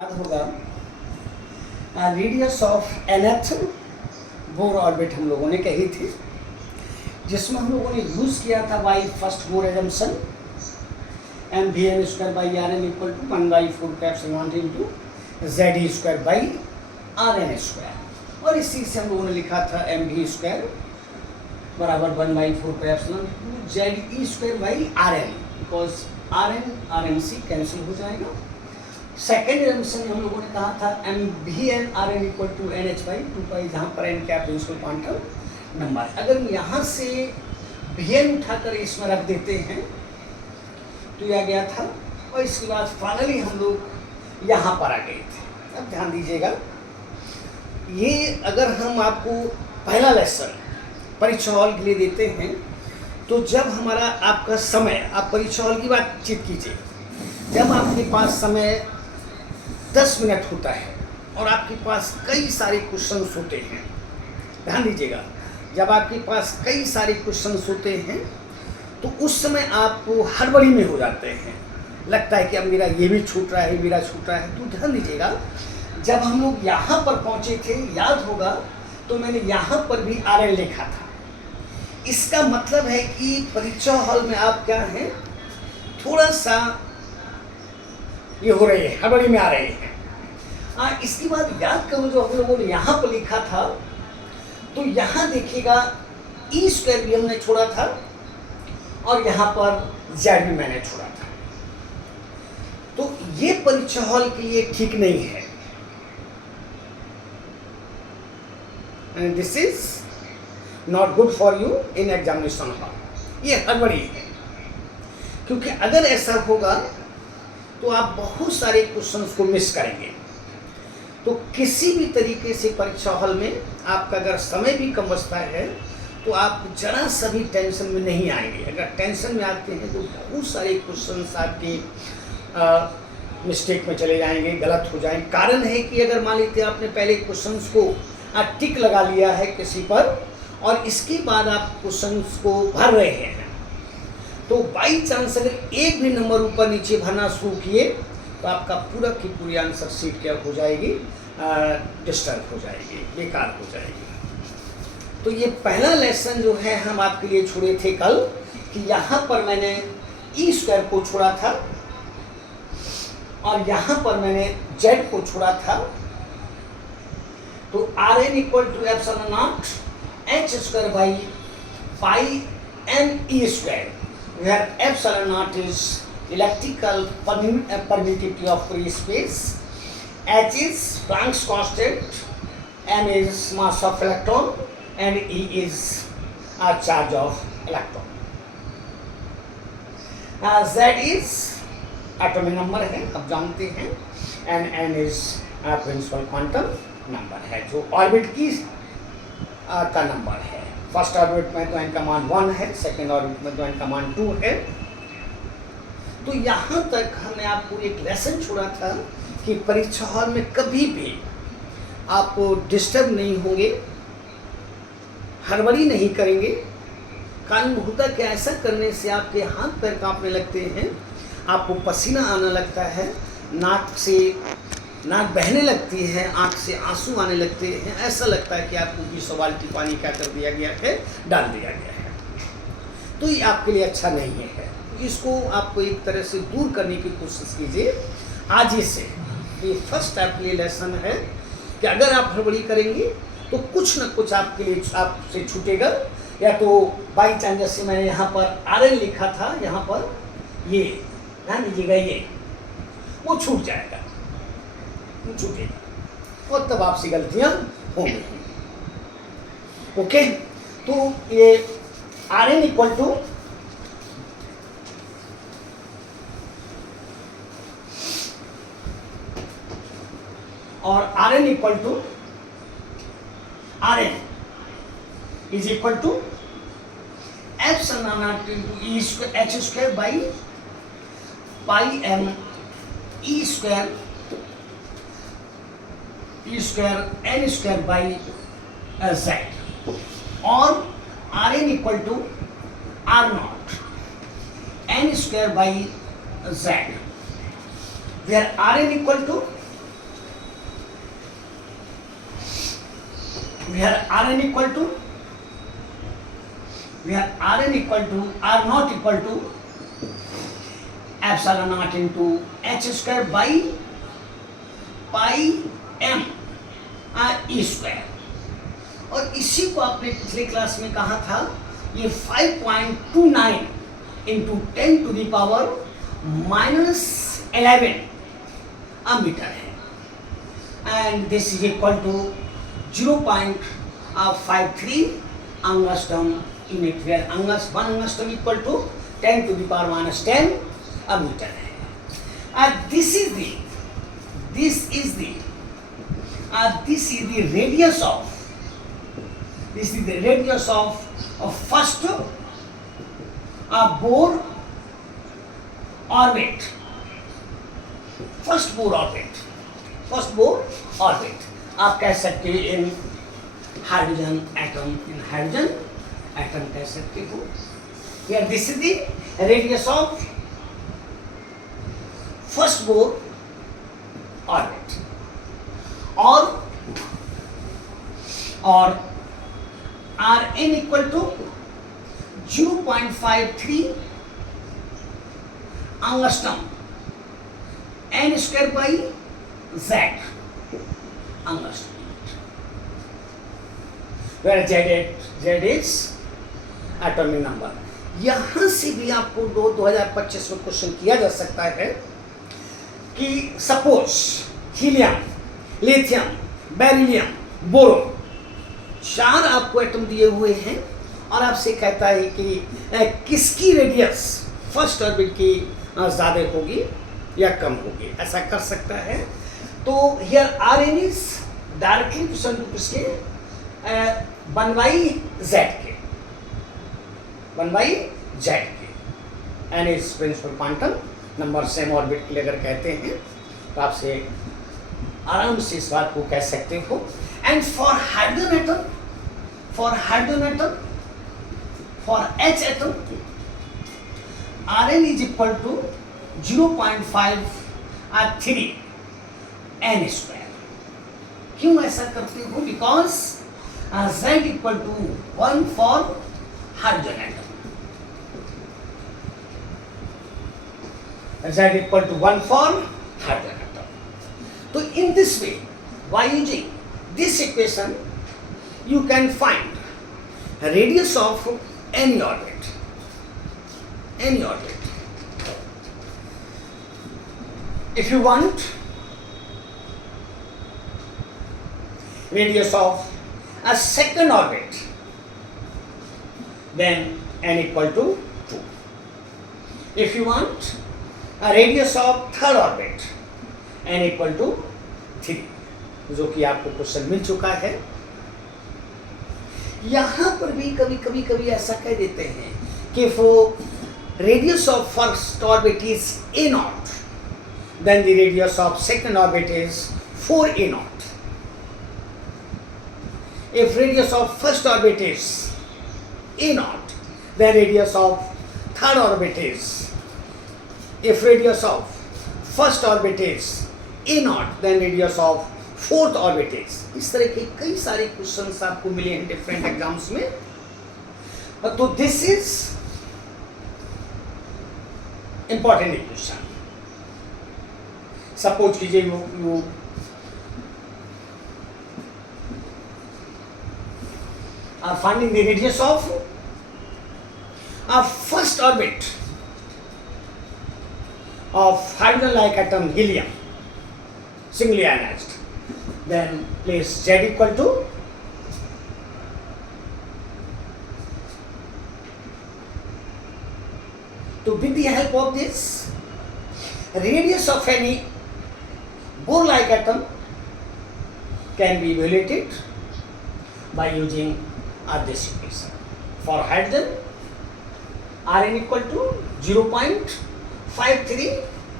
याद होगा radius of nth Bohr orbit हम लोगों ने कही थी, जिसमें हम लोगों ने यूज किया था by first Bohr assumption m v n square by r N equal to 1/4 into Z e square by r n square. और इसी से हम लोगों ने लिखा था एम वी स्क्वायर बराबर 1/4 Z e square by r n, because r n c cancel हो जाएगा। सेकेंड एजम्पशन में हम लोगों ने कहा था m v n r N equal to n h by 2 जहाँ पर एन क्या प्रिंसिपल क्वांटम नंबर। अगर यहाँ से वी एन उठाकर इसमें रख देते हैं तो यह गया था, और इसके बाद फाइनली हम लोग यहाँ पर आ गए थे। अब ध्यान दीजिएगा, ये अगर हम आपको पहला लेसन परीक्षा हॉल के लिए देते हैं तो जब हमारा आपका समय, आप परीक्षा हॉल की बातचीत कीजिए, जब आपके पास समय 10 मिनट होता है और आपके पास कई सारे क्वेश्चंस होते हैं, ध्यान दीजिएगा, जब आपके पास कई सारे क्वेश्चंस होते हैं तो उस समय आप हड़बड़ी में हो जाते हैं, लगता है कि अब मेरा ये भी छूट रहा है, मेरा छूट रहा है। तो ध्यान दीजिएगा, जब हम लोग यहाँ पर पहुँचे थे, याद होगा, तो मैंने यहाँ पर भी आर एन लिखा था। इसका मतलब है कि परीक्षा हॉल में आप क्या हैं, थोड़ा सा ये हो रहे हैं, हड़बड़ी में आ रहे हैं। इसके बाद याद करो, जो हम लोगों ने यहाँ पर लिखा था, तो यहाँ देखिएगा ई स्क्वायर भी हमने छोड़ा था और यहाँ पर जेड भी मैंने छोड़ा था। तो ये परीक्षा हॉल के लिए ठीक नहीं है, and this is not good for you in examination hall. ये हड़बड़ी है, क्योंकि अगर ऐसा होगा तो आप बहुत सारे क्वेश्चंस को मिस करेंगे। तो किसी भी तरीके से परीक्षा हॉल में आपका अगर समय भी कम बचता है तो आप जरा सा भी टेंशन में नहीं आएंगे। अगर टेंशन में आते हैं तो बहुत सारे क्वेश्चंस आपके मिस्टेक में चले जाएंगे, गलत हो जाएंगे। कारण है कि अगर मान लीजिए आपने पहले क्वेश्चंस को टिक लगा लिया है किसी पर और इसके बाद आप क्वेश्चंस को भर रहे हैं, तो बाई चांस अगर एक भी नंबर ऊपर नीचे भरना शुरू किए तो आपका पूरा की पूरी आंसर शीट क्या हो जाएगी, डिस्टर्ब हो जाएगी, बेकार हो जाएगी। तो ये पहला लेसन जो है हम आपके लिए छोड़े थे कल, कि यहाँ पर मैंने ई स्क्वायर को छोड़ा था और यहाँ पर मैंने जेड को छोड़ा था। तो r N equal to epsilon naught h square by pi n e square, where epsilon naught is electrical permittivity of free space, h is Planck's constant, m is mass of electron, and e is a charge of electron. Z is atomic number है, आप जानते हैं, and n is principal quantum number है, जो ऑर्बिट की का नंबर है। First orbit में तो n का मान 1 है, सेकेंड ऑर्बिट में तो n का मान 2 है। तो यहाँ तक हमने आपको एक लेसन छोड़ा था कि परीक्षा हॉल में कभी भी आप डिस्टर्ब नहीं होंगे, हड़बड़ी नहीं करेंगे। कारण होता क्या, ऐसा करने से आपके हाथ पैर कांपने लगते हैं, आपको पसीना आने लगता है, नाक बहने लगती है, आंख से आंसू आने लगते हैं, ऐसा लगता है कि आपको 20 बाल्टी पानी क्या कर दिया गया है, डाल दिया गया है। तो ये आपके लिए अच्छा नहीं है। इसको आपको एक तरह से दूर करने की कोशिश कीजिए आज ही से। ये फर्स्ट आपके लिए लेसन है कि अगर आप हड़बड़ी करेंगे तो कुछ ना कुछ आपके लिए आपसे छूटेगा, या तो बाई चांस जैसे मैंने यहाँ पर आर एन लिखा था, यहाँ पर ये ध्यान दीजिएगा, ये वो छूट जाएगा, छूटेगा, और तब आपसे गलतियां होंगी। ओके, तो ये आर एन इक्वल टू और R N equal to R N is equal to epsilon not into E square H square by pi M E square N square by Z, और R N equal to R not N square by Z, where R N equal to we have Rn equal to R not equal to epsilon naught into h square by pi m e square. और इसी को आपने पिछले क्लास में कहा था, ये 5.29 into 10 to the power -11 metre है, and this is equal to 0.53 angstrom in it, where 1 angstrom equal to 10 to the power -10 मीटर है। and this is the radius of first Bohr orbit, first Bohr orbit आप कह सकते हो इन hydrogen atom कह सकते हो। here this is the radius of first Bohr orbit, और Rn equal to 0.53 angstrom n square by z angstrom, where z is atomic number। यहां से भी आपको 2025 में क्वेश्चन किया जा सकता है कि suppose helium, lithium, beryllium, boron, 4 आपको एटम दिए हुए हैं, और आपसे कहता है कि किसकी रेडियस फर्स्ट ऑर्बिट की ज़्यादा होगी या कम होगी, ऐसा कर सकता है। तो here Rn is directly question to किसके 1/z के, n is principal quantum number, same orbit के लिए अगर कहते हैं तो आपसे आराम से इस बात को कह सकते हो। And for hydrogen atom, for H atom, Rn is equal to 0.53 n square। क्यों ऐसा करते हो? Because z equal to 1 for hydrogen atom, z equal to 1 for hydrogen atom। तो in this way, by using this equation, you can find radius of any orbit, if you want radius of a second orbit, then n equal to 2। if you want a radius of third orbit, n equal to 3, जो कि आपको क्वेश्चन मिल चुका है। यहां पर भी कभी ऐसा कह देते हैं कि वो radius of first orbit is a naught, then the radius of second orbit is 4a naught। if radius of first orbit is a naught, then radius of third orbit is, if radius of first orbit is a naught, then radius of fourth orbit is. इस तरह के कई सारे क्वेश्चंस आपको मिले हैं different exams में। तो this is important equation. Suppose कीजिए you are finding the radius of first orbit of hydrogen like atom helium, singly ionised. Then place z equal to with the help of this radius of any Bohr-like atom can be evaluated by using this equation। for hydrogen, Rn equal to 0.53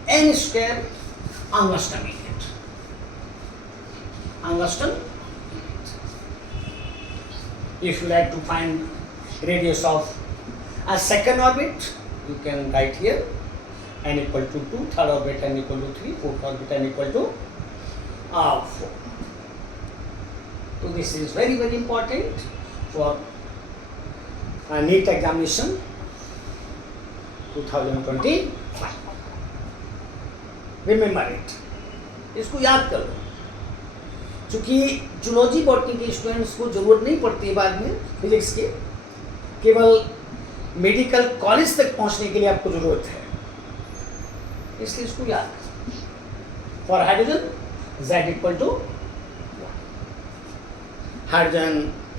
n square angstrom unit। If you like to find radius of a second orbit, you can write here n equal to 2, third orbit n equal to 3, fourth orbit n equal to 4। तो this is very important for NEET examination 2025. Remember it. इसको याद करो, क्योंकि zoology botany के स्टूडेंट्स को जरूरत नहीं पड़ती है बाद में फिजिक्स के, केवल मेडिकल कॉलेज तक पहुंचने के लिए आपको जरूरत है, इसलिए इसको याद करो। For hydrogen Z equal to hydrogen,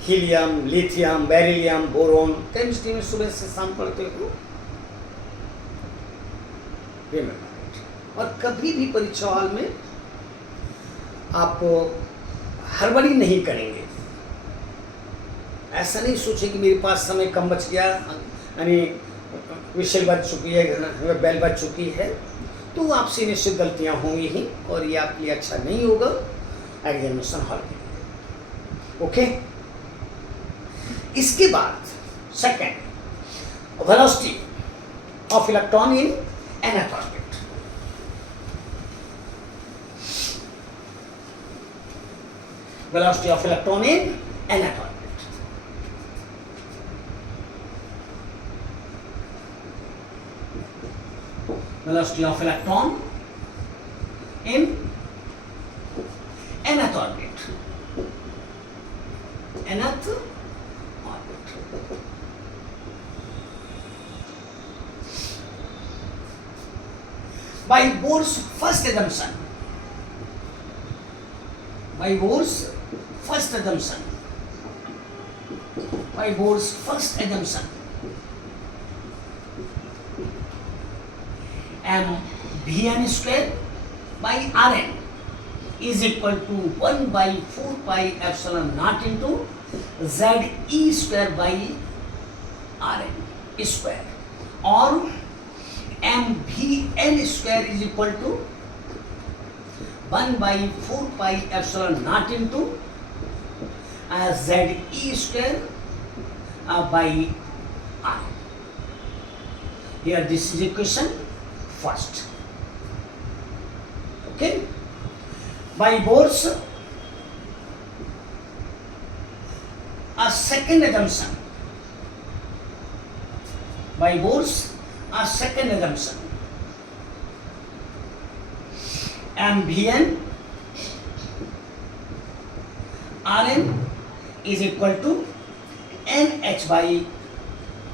helium, lithium, beryllium, boron, chemistry में सुबह से शाम पढ़ते हो, और कभी भी परीक्षा हॉल में आप हड़बड़ी नहीं करेंगे। ऐसा नहीं सोचें कि मेरे पास समय कम बच गया, यानी विशल बच चुकी है, बेल बच चुकी है, तो आपसे निश्चित गलतियां होंगी ही, और ये आपके लिए अच्छा नहीं होगा एग्जामिनेशन हॉल के लिए। ओके, इसके बाद second, velocity of electron in nth orbit. Velocity of electron in nth orbit. Velocity of electron in nth orbit. Nth orbit. By Bohr's first assumption. By Bohr's first assumption, mvn square by rn is equal to 1 by 4 pi epsilon naught into ze square by rn square, or mvn square is equal to 1 by 4 pi epsilon naught into ze square by r. Here this is equation first. Okay, by Bohr's a second assumption. By Bohr's a second assumption, mvn rn is equal to nh by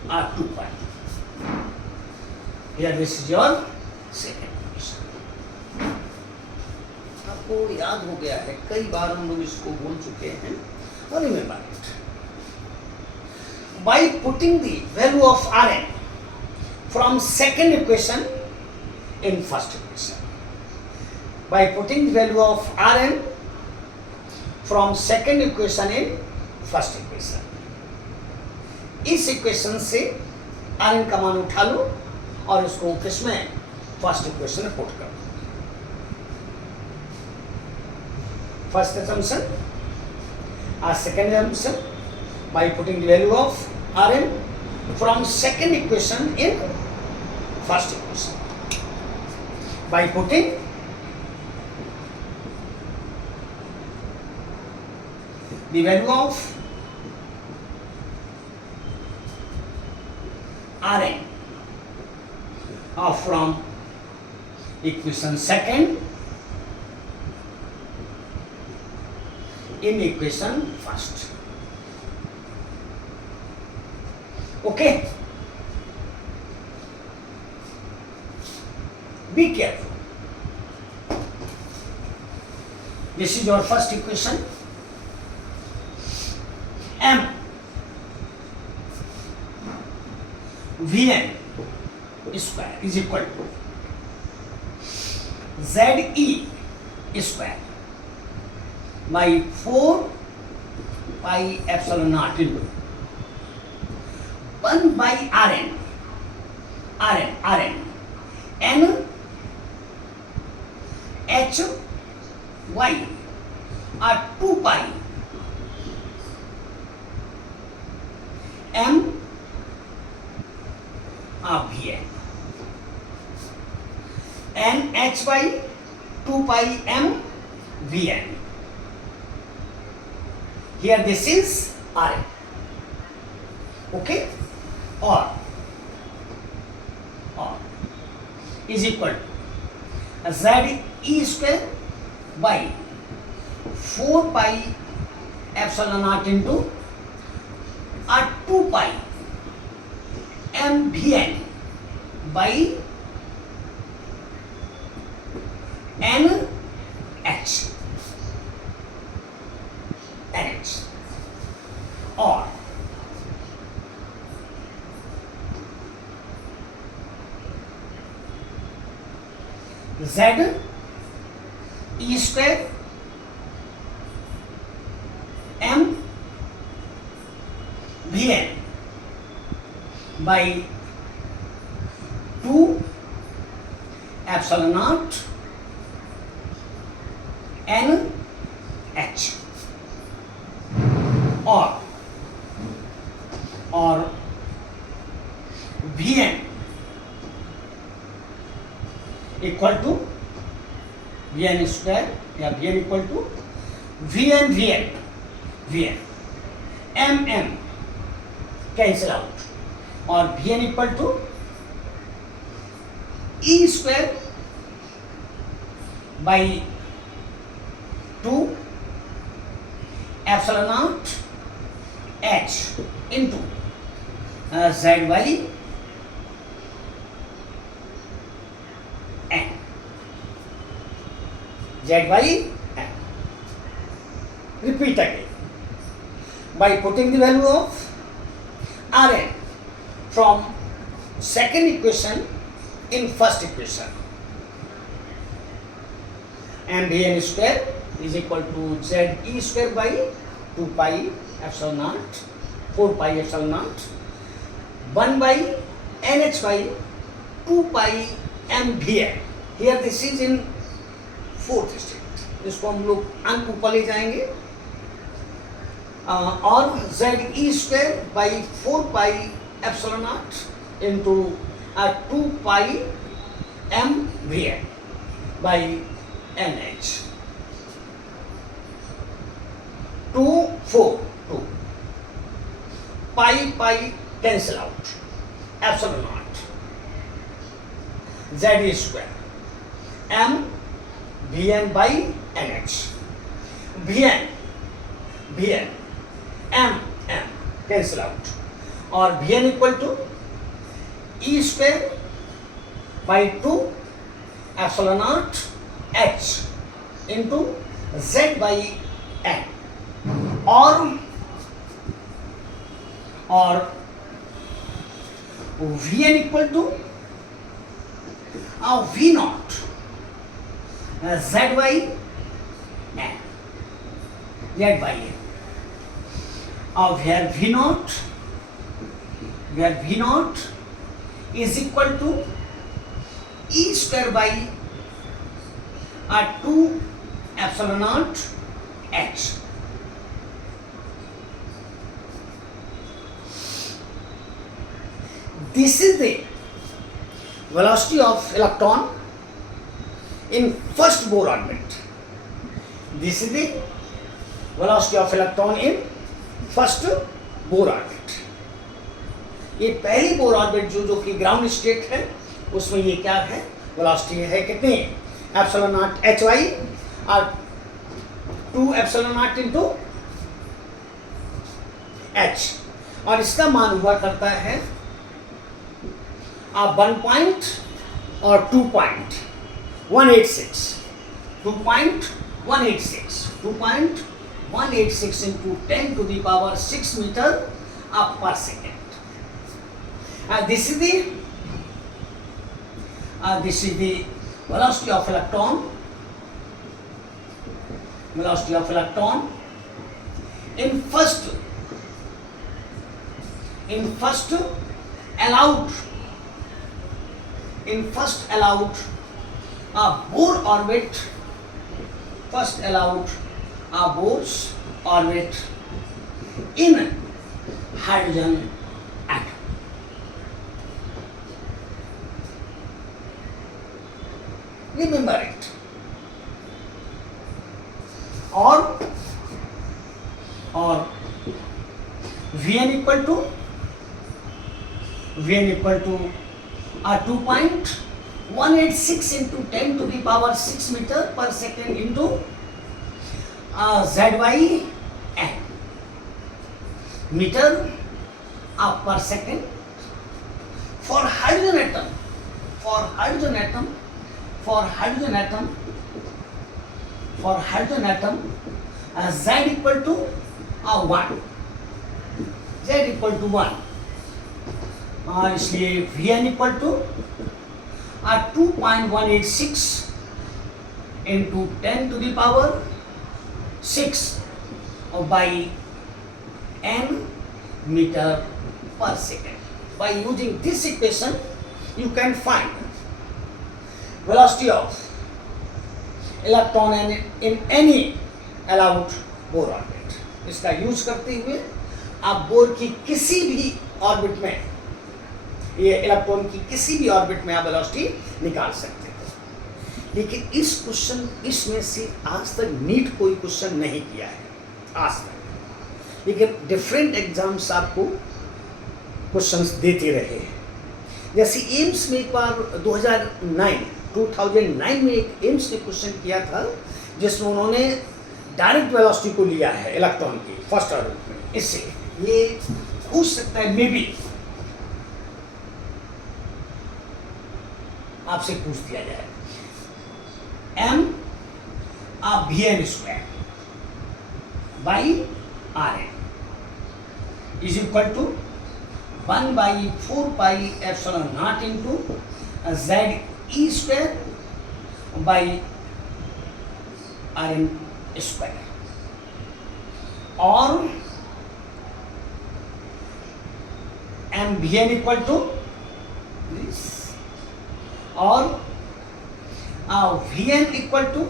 r2 pi. Here this is your second equation. आपको याद हो गया है, कई बार हम लोग इसको बोल चुके हैं, और remember it. By putting the value of rn from second equation in first equation. By putting the value of rn from second equation in first equation. इस इक्वेशन से rn का मान उठा लो और उसको किसमें, फर्स्ट इक्वेशन में पुट कर दो। First assumption, second assumption, by putting the value of rn from second equation in first equation. By putting the value of rn from equation second in equation first. Okay, be careful. This is your first equation. M Vn square is equal to Ze square by 4 pi epsilon naught into 1 by Rn n h y are 2 pi m Vn n h by 2 pi m Vn. Here this is Rn. Okay? Or is equal to Z E square by 4 pi epsilon naught into 2 pi mvn by nh. Or Z E square m vn by 2 epsilon naught nh. Or Vn equal to Vn square या Vn equal to Vn mm cancel out और Vn equal to E square by 2 epsilon naught h into zy n. Repeat again by putting the value of Rn from second equation in first equation. Mvn square is equal to Z E square by 2 pi epsilon naught 4 pi epsilon naught 1 by nh by 2 pi mvn. Here this is in fourth state. इसको हम लोग अंक ऊपर ले जाएंगे और Z E square by 4 pi epsilon naught into 2 pi mvn by nh. 2 4 2 pi cancel out epsilon naught Z E square m vn by nh. vn m cancel out और vn equal to E square by 2 epsilon naught h into Z by n. और Vn equal to V naught Z by n. Where V naught is equal to E square by 2 epsilon naught h. This is the velocity of electron in first Bohr orbit. This is the velocity of electron in first Bohr orbit. ये पहली Bohr orbit जो कि ground state है उसमें ये क्या है वेलोसिटी है कितनी एप्सिलॉन नॉट एच वाई और 2 एप्सिलॉन नॉट इंटू एच और इसका मान हुआ करता है 1 पॉइंट और 2.186 into 10 to the power 6 meter per second. This is the velocity of electron in first allowed Bohr orbit, Bohr's orbit in hydrogen atom. Remember it. और Vn equal to 2.186 into 10 to the power 6 meter per second into Z by n meter per second for hydrogen atom. For hydrogen atom, Z equal to 1. Z equal to 1. इसलिए Vn equal to 2.186 into 10 to the power 6 by n meter per second. By using this equation, you can find velocity of electron in any allowed Bohr orbit. इसका यूज करते हुए आप बोर की किसी भी ऑर्बिट में, ये इलेक्ट्रॉन की किसी भी ऑर्बिट में आप वेलोसिटी निकाल सकते हो. लेकिन इसमें से आज तक नीट कोई क्वेश्चन नहीं किया है आज तक, लेकिन डिफरेंट एग्जाम्स आपको क्वेश्चंस देते रहे हैं. जैसे एम्स में एक बार 2009 में एक एम्स ने क्वेश्चन किया था जिसमें उन्होंने डायरेक्ट वेलोसिटी को लिया है इलेक्ट्रॉन की फर्स्ट ऑर्बिट में. इससे ये पूछ सकता है, मे बी आपसे पूछ दिया जाए m Vn square by Rn is equal to 1/4πε0 into Ze square by Rn square, और m Vn equal to this, और Vn equal to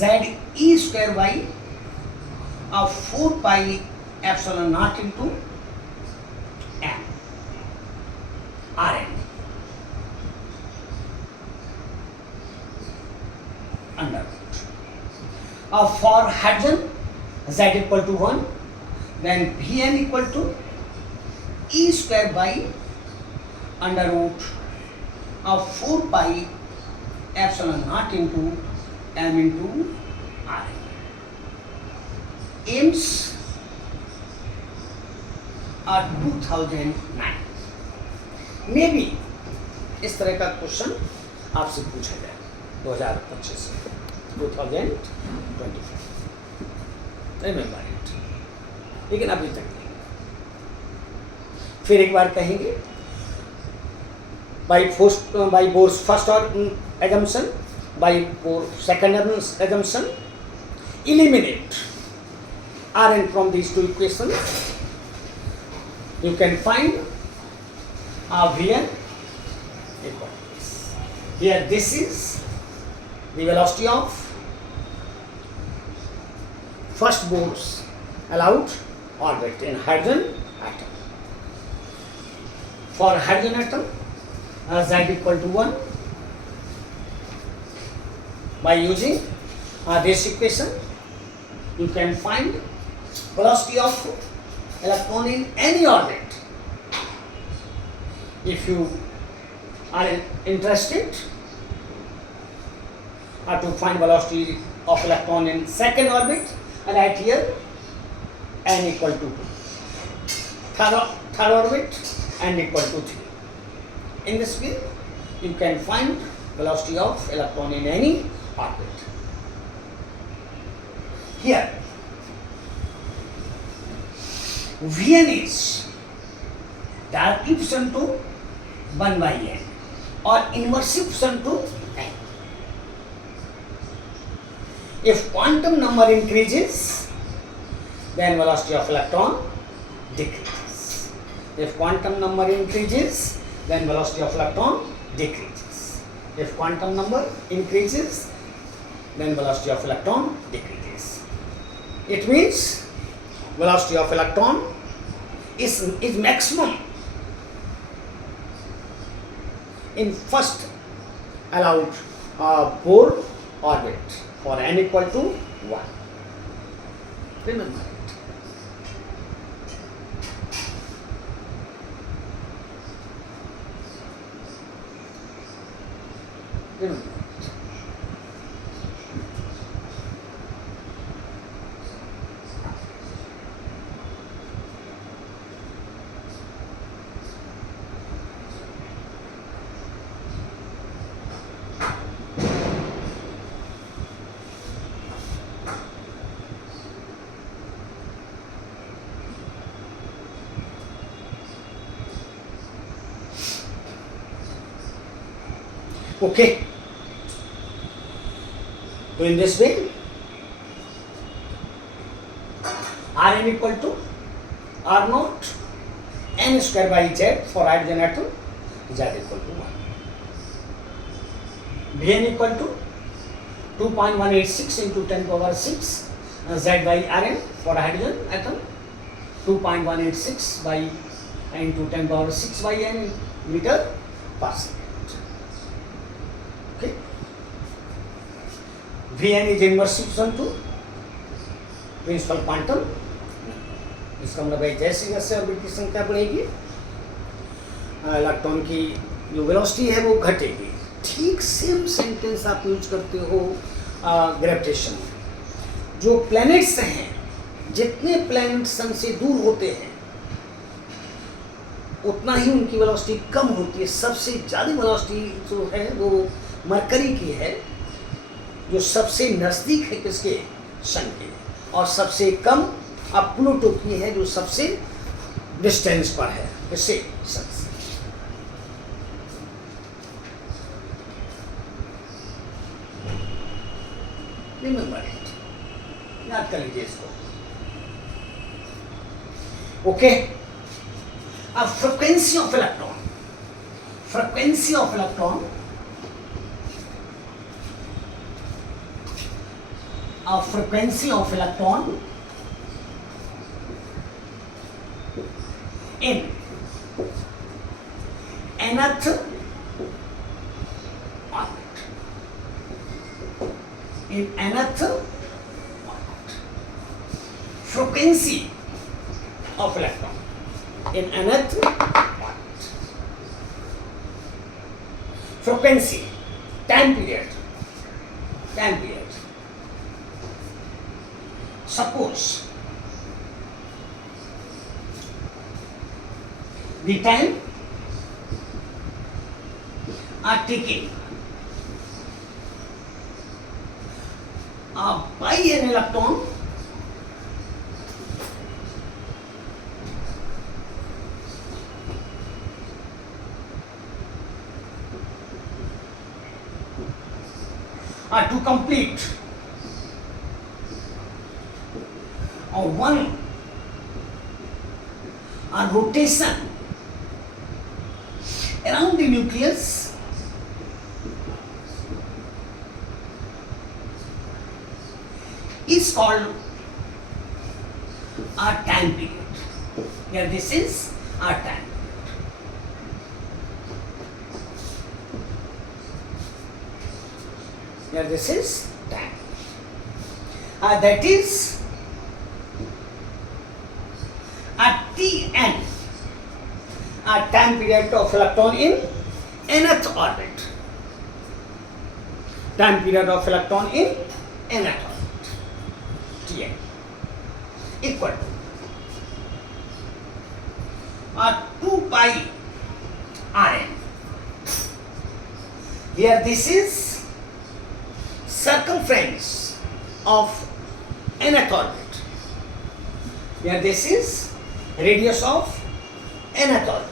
Ze square by 4πε0 into m Rn under root. For hydrogen, Z equal to 1, then Vn equal to E square by under root of 4πε0 into m into Rn. Aims are 2009. May be इस तरह का क्वेश्चन आपसे पूछा जाए 2025 में 2025, remember it. लेकिन अभी तक नहीं. फिर एक बार कहेंगे, by Bohr's first assumption, by Bohr second assumption, eliminate Rn from these two equations. You can find Vn equal to this. Here this is the velocity of first Bohr's allowed orbit in hydrogen atom. For hydrogen atom, Z equal to 1. By using this equation, you can find velocity of electron in any orbit. If you are interested to find velocity of electron in second orbit, right here n equal to 2. Third orbit n equal to 3. In this way, you can find velocity of electron in any orbit. Here, Vn is directly proportional to 1 by n or inversely proportional to n. If quantum number increases, then velocity of electron decreases. If quantum number increases, then velocity of electron decreases. If quantum number increases, then velocity of electron decreases. It means velocity of electron is maximum in first allowed Bohr orbit for n equal to 1. Remember it. Remember. Okay. So in this way, Rn equal to R naught n square by z for hydrogen atom, z equal to 1. Vn equal to 2.186 into 10 power 6 z by Rn for hydrogen atom, 2.186 by into 10 power 6 by n meter per second. Okay. Vn is inverse equation to principal quantum, इसका मतलब है जैसे जैसे ऑर्बिट की संख्या बढ़ेगी इलेक्ट्रॉन की जो वेलोसिटी है वो घटेगी। ठीक सेम सेंटेंस आप यूज करते हो ग्रेविटेशन में। जो प्लैनेट्स हैं, जितने प्लैनेट सन से दूर होते हैं उतना ही उनकी वेलोसिटी कम होती है। सबसे ज़्यादा वेलोसिटी जो है वो मरकरी की है, जो सबसे नज़दीक है किसके, सन के, और सबसे कम अब प्लूटो की है जो सबसे डिस्टेंस पर है इससे सन से। रिमेंबर इट, याद कर लीजिए इसको। ओके, अब frequency of electron, frequency of electron frequency of electron in nth orbit, in nth orbit, frequency of electron in nth orbit, frequency, time period, time period. Suppose the time are taken by an electron to complete one rotation around the nucleus is called our time period. Here this is our time period. Here this is time. That is Tn, time period of electron in nth orbit. Time period of electron in nth orbit, Tn, equal to 2 pi Rn. Here this is circumference of nth orbit. Here this is radius of nth orbit.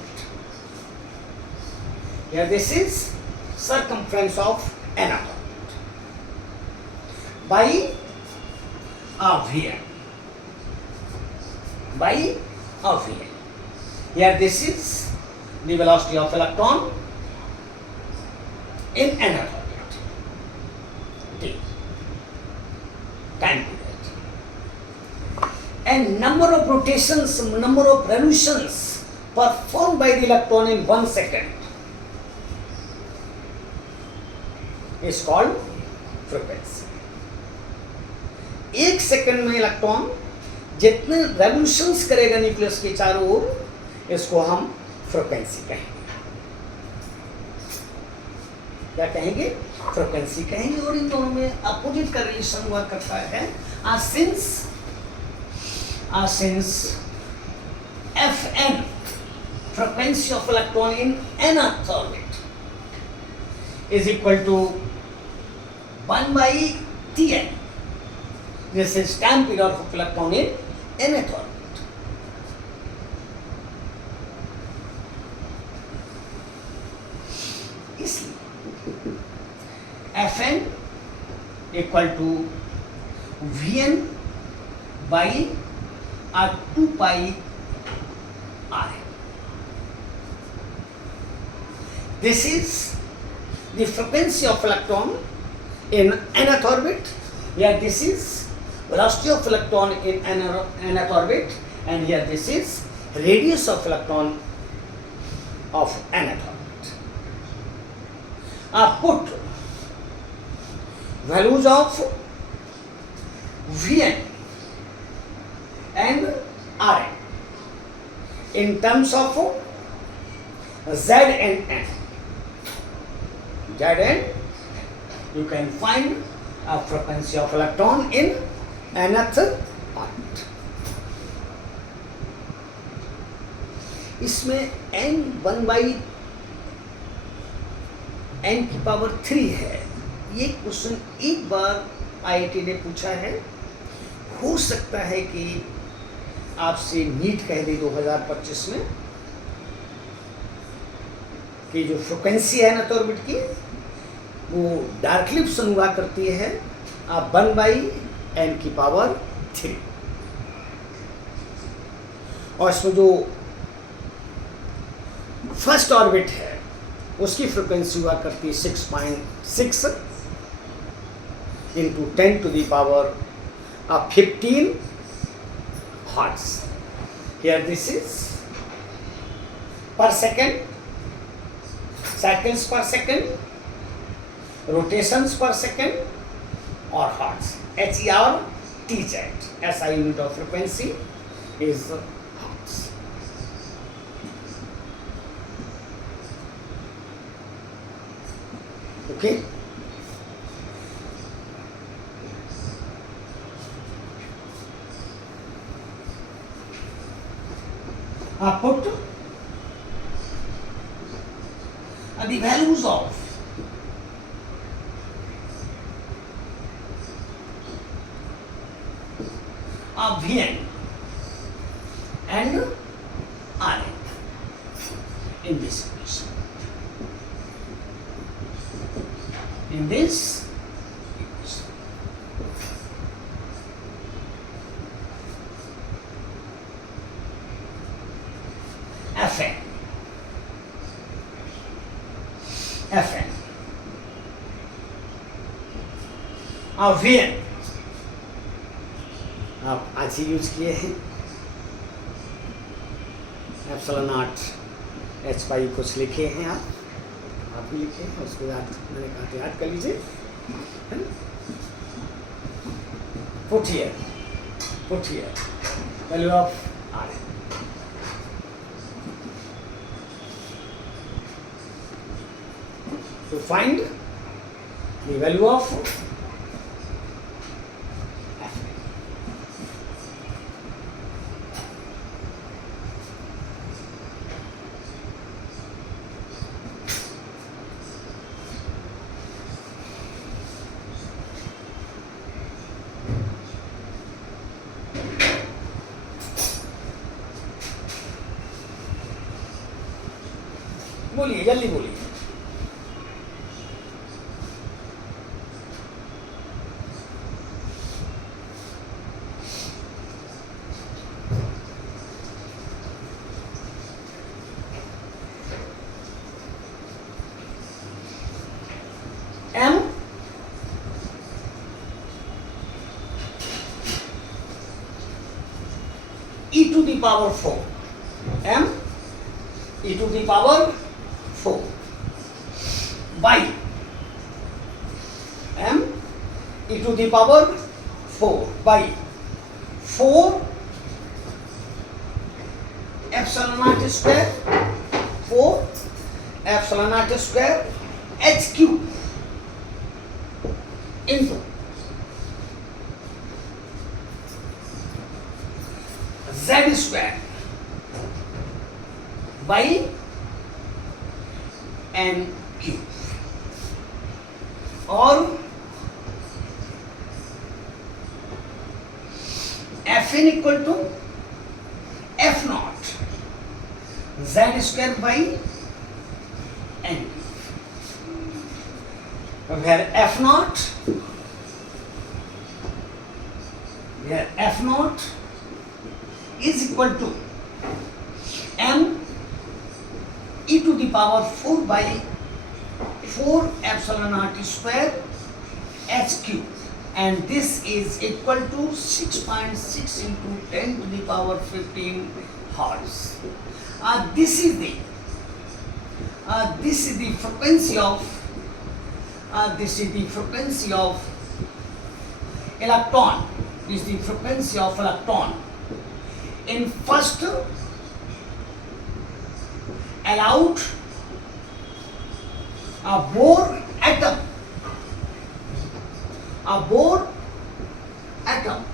Here this is circumference of nth orbit by Vn, by Vn. Here this is the velocity of electron in nth orbit, T, time period. And number of rotations, number of revolutions performed by the electron in 1 second is called frequency. 1 सेकंड में इलेक्ट्रॉन जितने रेवोल्यूशंस करेगा न्यूक्लियस के चारों ओर, इसको हम फ्रीक्वेंसी कहेंगे। क्या कहेंगे? फ्रिक्वेंसी कहेंगे, और इन दोनों में अपोजिट का रिलेशन हुआ करता है। Since Fn, frequency of electron in nth orbit, is equal to 1 by Tn. This is time period of electron in nth orbit. इसलिए Fn equal to Vn by 2 pi R. This is the frequency of electron in nth orbit. Here this is velocity of electron in nth orbit, and here this is radius of electron of nth orbit. Put values of Vn and Rn in terms of Z and N. Z and you can find a frequency of electron in nth orbit. इसमें n 1 by n की पावर 3 है। ये क्वेश्चन एक बार IIT ने पूछा है, हो सकता है कि आपसे नीट कह दे 2025 में कि जो फ्रिक्वेंसी है नथ ऑर्बिट की वो डार्कली फंक्शन हुआ करती है 1 by n की पावर 3, और इसमें जो फर्स्ट ऑर्बिट है उसकी फ्रिक्वेंसी हुआ करती है 6.6 into 10 to the power of 15 hertz. Here this is per second, cycles per second, rotations per second, or hertz. HER TZ. SI unit of frequency is hertz. Okay. Put the values of Vn and Rn in this equation. In this equation. Fn. Vn आप आज ही यूज किए हैं, ε0 h पाई कुछ लिखे हैं, आप भी लिखे हैं, उसको याद मैंने कहा तो याद कर लीजिए, है ना। Put here value of Rn. To find the value of Fn. बोलिए, जल्दी बोलिए। m e to the power 4, m e to the power 4 by m e to the power 4 by 4 epsilon naught square, 4 epsilon naught square h cube into z square by n cube, और Fn equal to f naught z square by n cube, where f naught is equal to m e to the power 4 by 4 epsilon naught square h cube, and this is equal to 6.6 into 10 to the power 15 hertz. This is the frequency of electron. This is the frequency of electron in first allowed Bohr atom. Bohr atom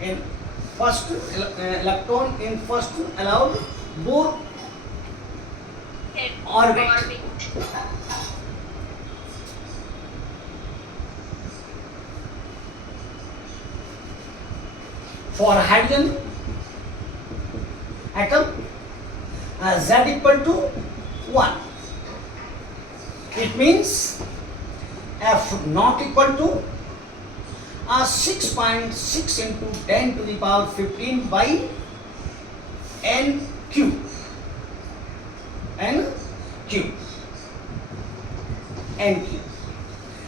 in first electron in first allowed Bohr orbit. For hydrogen atom, z equal to 1. It means f not equal to 6.6 into 10 to the power 15 by n cube. N cube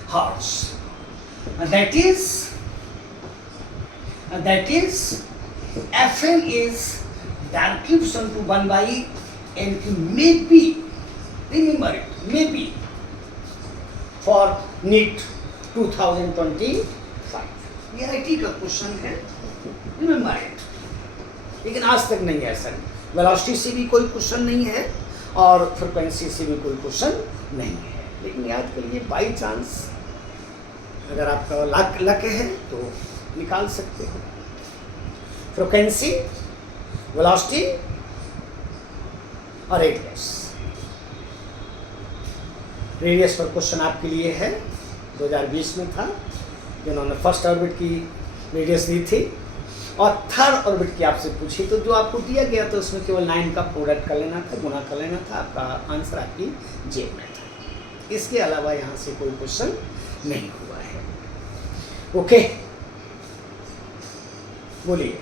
hertz. That is Fn is directly equal to 1 by n cube. Maybe, remember it, maybe for NEET 2025 ये आईटी का क्वेश्चन है, remember it. लेकिन आज तक नहीं है sir, velocity से भी कोई क्वेश्चन नहीं है और फ्रिक्वेंसी से भी कोई क्वेश्चन नहीं है. लेकिन याद करिए, बाई चांस अगर आपका लक है तो निकाल सकते हो. फ्रिक्वेंसी, वेलोसिटी और रेडियस पर क्वेश्चन आपके लिए है. 2020 में था, जिन्होंने फर्स्ट ऑर्बिट की रेडियस दी थी और थर्ड ऑर्बिट की आपसे पूछी, तो जो आपको दिया गया था उसमें केवल 9 का प्रोडक्ट कर लेना था, गुना कर लेना था. आपका आंसर आपकी जेब में था. इसके अलावा यहाँ से कोई क्वेश्चन नहीं हुआ है. ओके, बोलिए.